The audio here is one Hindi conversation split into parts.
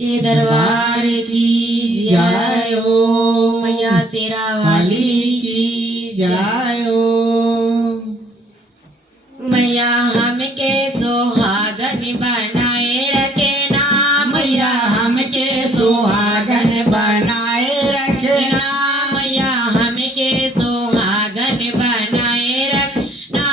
सच्चे दरबार की जय हो। मैया शेरा वाली की जय हो। मैया हमके सुहागन बनाए रखे ना। मैया हमके सुहागन बनाए रखना। मैया हमके सुहागन बनाए रखना।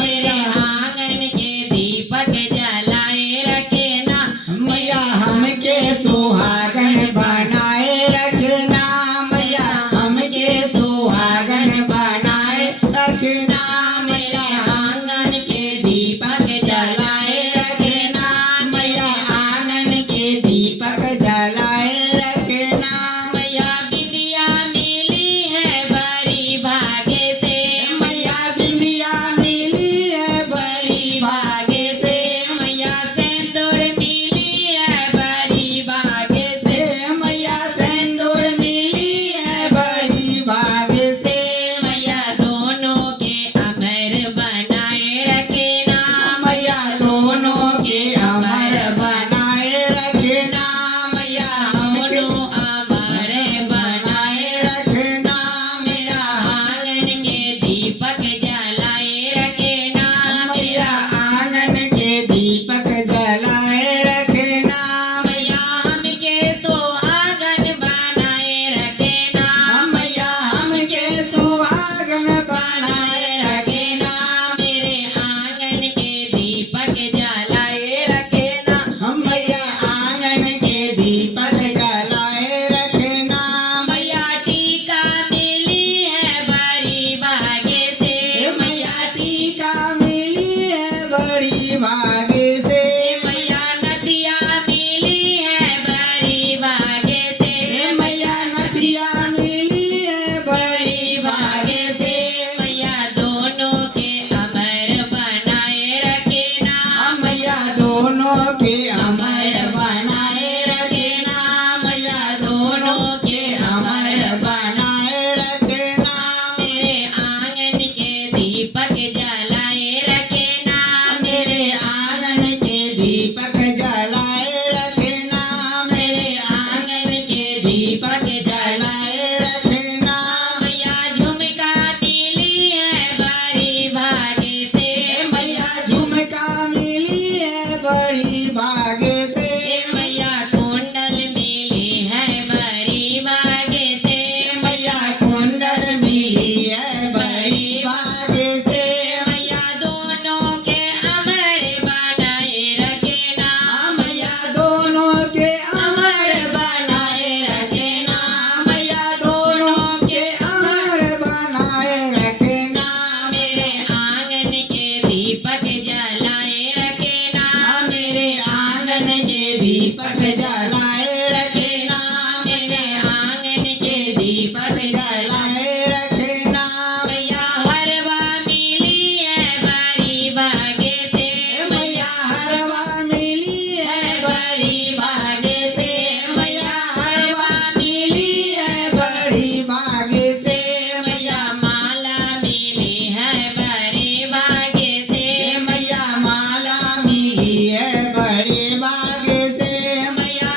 मेरे आंगन के दीपक जलाए रखना। मैया हमके सुहागन बनाए रखना। मैया हमके सुहागन बनाए रखना। मेरे आंगन के दीपक जलाए रखना। मैया आंगन के दीपक जलाए रखना। मैया बिंदिया मिली है बड़ी भाग्य से। मैया बिंदिया मिली है बड़ी भाग्य से। मैया सिंदूर मिली है बड़ी भाग्य से। मैया सिंदूर मिली है बड़ी भाग्य से। मैया दोनों के अमर बनाए रखना। मैया दोनों के अमर बनाए रखना। मैया दोनों अमर बनाए रखना। मेरा आंगन के दीपक जलाए रखना। मैया आंगन के दीपक जलाए रखना। मैया हमके सुहागन बनाए रखना। मैया हमके सुहागन बनाए रखना। मेरे आंगन के दीपक जलाए रखना। मैया आंगन के दीपक जलाए रखना। मैया टीका मिली है बड़ी भाग्य से। मैया टीका मिली है बड़ी भाग्य से। मैया नदिया मिली है बड़ी भाग्य से। मैया नथिया मिली है बड़ी भाग्य से। मैया दोनों के अमर बनाए रखना। मैया दोनों के अमर बनाए रखना। मैया दोनों के अमर बनाए रखना। मेरे आंगन के दीपक जलाए रखना। मेरे आंगन के दीपक जलाए रखना। मेरे आंगन के दीपक जलाए रखना। मैया झुमका मिली है बड़ी भाग्य से। मैया झुमका मिली है बड़ी भाग्य से। मैया कुंडल मिली है बड़ी भाग्य से। मैया कुंडल मिली है बड़ी भाग्य से। मैया दोनों के अमर बनाए रखना। मैया दोनों के अमर बनाए रखना। मैया दोनों के अमर बनाए रखना। मेरे आंगन के दीपक जलाए रखना। मेरे आंगन के दीपक जलाए रखना। मेरे आंगन के दीपक जलाए रखना। मैया हरवा मिली है बड़ी भाग्य से। मैया हरवा मिली है बड़ी भाग्य से। मैया हरवा मिली है बड़ी भाग्य से। मैया माला मिली है बड़ी भाग्य से। मैया माला मिली है बड़ी भाग्य से। मैया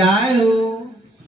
जय हो